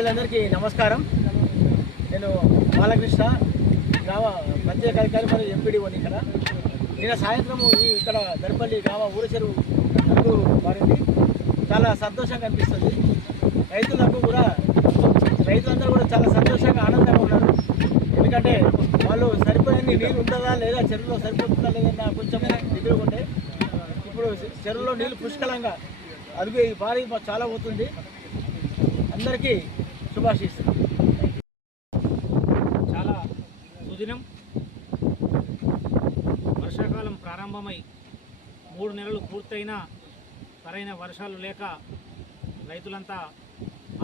ప్రజలందరికీ నమస్కారం. నేను బాలకృష్ణ, గ్రామ ప్రత్యేక అధికారి మరియు ఎంపీడీఓని. నిన్న సాయంత్రము ఇక్కడ దర్పల్లి గ్రామ ఊర చెరువు నందు మారింది. చాలా సంతోషంగా అనిపిస్తుంది. రైతులందరూ కూడా చాలా సంతోషంగా ఆనందంగా ఉన్నారు. ఎందుకంటే వాళ్ళు సరిపోయిన నీళ్ళు ఉంటుందా లేదా, చెరువులో సరిపోతుందా లేదన్నా కొంచెం దిగులు ఉంటే, ఇప్పుడు చెరువులో నీళ్ళు పుష్కలంగా అదుగు భారీ చాలా పోతుంది. అందరికీ శుభాశీస్సులు. చాలా సుదినం. వర్షాకాలం ప్రారంభమై 3 నెలలు పూర్తయినా సరైన వర్షాలు లేక రైతులంతా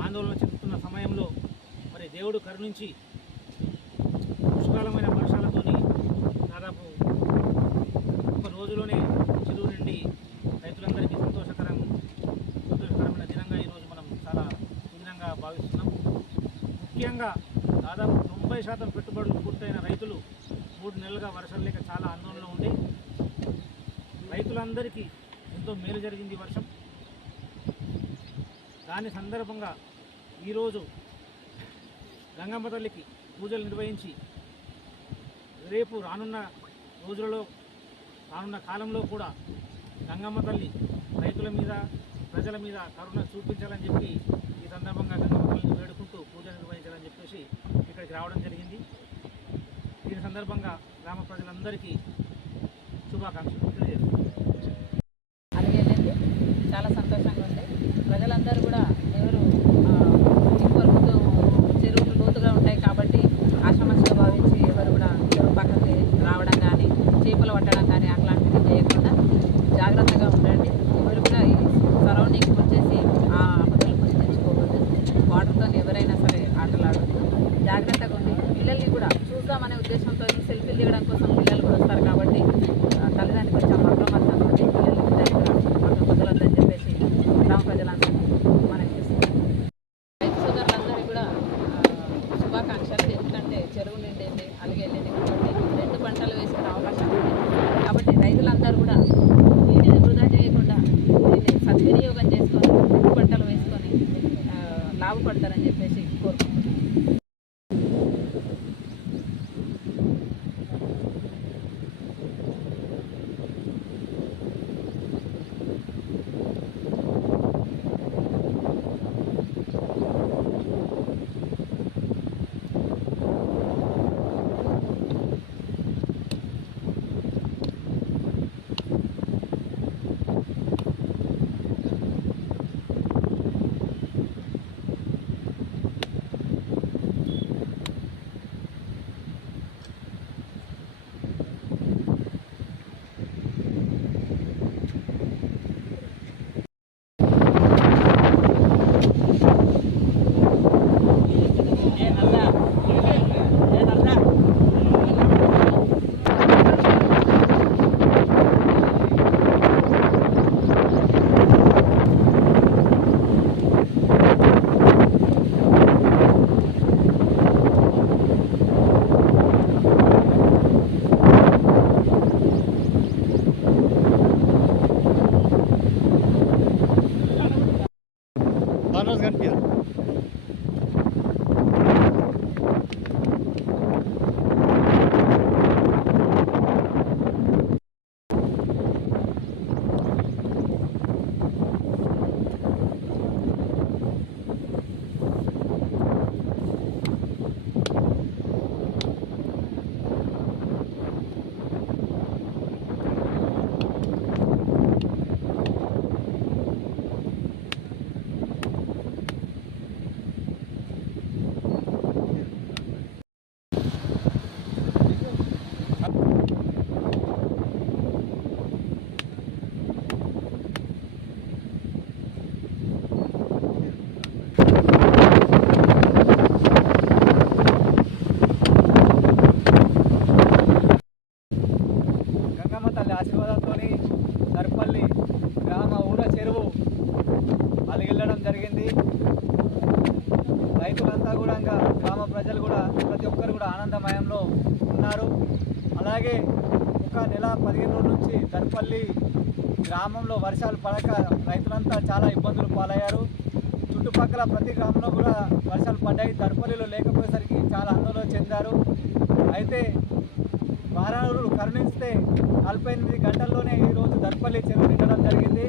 ఆందోళన చెందుతున్న సమయంలో మరి దేవుడు కరుణించి పుష్కలమైన వర్షాలతోని దాదాపు ఒక రోజులోనే చెరువు నుండి రైతులందరికీ సంతోషకరమైన దినంగా ఈరోజు మనం చాలా సుదినంగా భావిస్తున్నాం. ముఖ్యంగా దాదాపు 90% పెట్టుబడులు పూర్తయిన రైతులు 3 నెలలుగా వర్షాలు లేక చాలా ఆందోళనలో ఉండి రైతులందరికీ ఎంతో మేలు జరిగింది వర్షం. దాని సందర్భంగా ఈరోజు గంగమ్మ తల్లికి పూజలు నిర్వహించి రేపు రానున్న రోజులలో రానున్న కాలంలో కూడా గంగమ్మ తల్లి రైతుల మీద ప్రజల మీద కరుణ చూపించాలని చెప్పి ఈ సందర్భంగా గంగమ్మ తల్లిని వేడుకుంటూ పూజ నిర్వహించాలని చెప్పేసి ఇక్కడికి రావడం జరిగింది. దీని సందర్భంగా గ్రామ ప్రజలందరికీ శుభాకాంక్షలు తెలియజేస్తున్నాను. చాలా సంతోషంగా ఉంది. ప్రజలందరూ కూడా ఎవరు ఇంకొకరు చెరువులు లోతుగా ఉంటాయి కాబట్టి ఆషామాషిగా భావించి ఎవరు కూడా చెరువు పక్కకి రావడం కానీ చేపలు పట్టడం కానీ అట్లాంటివి చేయకుండా జాగ్రత్తగా ఉండండి. ఎవరు కూడా ఈ సరౌండింగ్స్ వచ్చేసి ఆ ఆపదలు కొని తెచ్చుకోవద్దు. వాటర్తో ఎవరైనా సరే ఆటలాడద్దు. జాగ్రత్తగా ఉండి పిల్లల్ని కూడా చూద్దామనే ఉద్దేశంతో సెల్ఫీలు దిగడం కోసం పిల్లలు కూడా వస్తారు కాబట్టి తల్లిదండ్రులు కొంచెం అప్రమత్తంగా ఉండి పిల్లలు వదలొద్దని చెప్పేసి గ్రామ ప్రజలందరూ మనం చేస్తున్నాం. రైతు సోదరులందరికీ కూడా శుభాకాంక్షలు. ఎందుకంటే చెరువు నిండింది, అలిగి వెళ్ళింది కాబట్టి 2 పంటలు వేసుకునే అవకాశం ఉంది. కాబట్టి రైతులందరూ కూడా నీటిని వృధా చేయకుండా దీన్ని సద్వినియోగం చేసుకొని 2 పంటలు వేసుకొని లాభపడతారని చెప్పేసి కోరుకుంటున్నాం. దర్పల్లి గ్రామ ఊర చెరువు అలిగిల్లడం జరిగింది. రైతులంతా కూడా గ్రామ ప్రజలు కూడా ప్రతి ఒక్కరు కూడా ఆనందమయంలో ఉన్నారు. అలాగే ఒక నెల 15 రోజుల నుంచి దర్పల్లి గ్రామంలో వర్షాలు పడక రైతులంతా చాలా ఇబ్బందులు పాలయ్యారు. చుట్టుపక్కల ప్రతి గ్రామంలో కూడా వర్షాలు పడ్డాయి. దర్పల్లిలో లేకపోయేసరికి చాలా ఆందోళన చెందారు. అయితే వారాలు కరుణిస్తే 48 గంటల్లోనే ఈరోజు దర్పల్లి చెరువు నిండడం జరిగింది.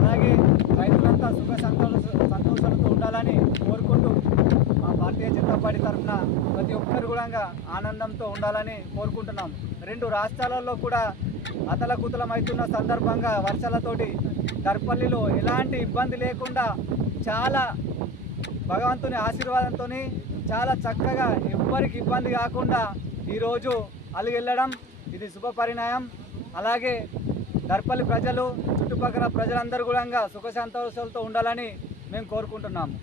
అలాగే రైతులంతా సుఖ సంతోషాలతో ఉండాలని కోరుకుంటూ మా భారతీయ జనతా పార్టీ తరఫున ప్రతి ఒక్కరు కూడా ఆనందంతో ఉండాలని కోరుకుంటున్నాం. 2 రాష్ట్రాలలో కూడా అతలకుతలమవుతున్న సందర్భంగా వర్షాలతోటి దర్పల్లిలో ఎలాంటి ఇబ్బంది లేకుండా చాలా భగవంతుని ఆశీర్వాదంతో చాలా చక్కగా ఎవ్వరికి ఇబ్బంది కాకుండా ఈరోజు అలిగెళ్ళడం ఇది శుభ పరిణామం. అలాగే దర్పల్లి ప్రజలు చుట్టుపక్కల ప్రజలందరూ కూడా సుఖ సంతోషాలతో ఉండాలని మేము కోరుకుంటున్నాము.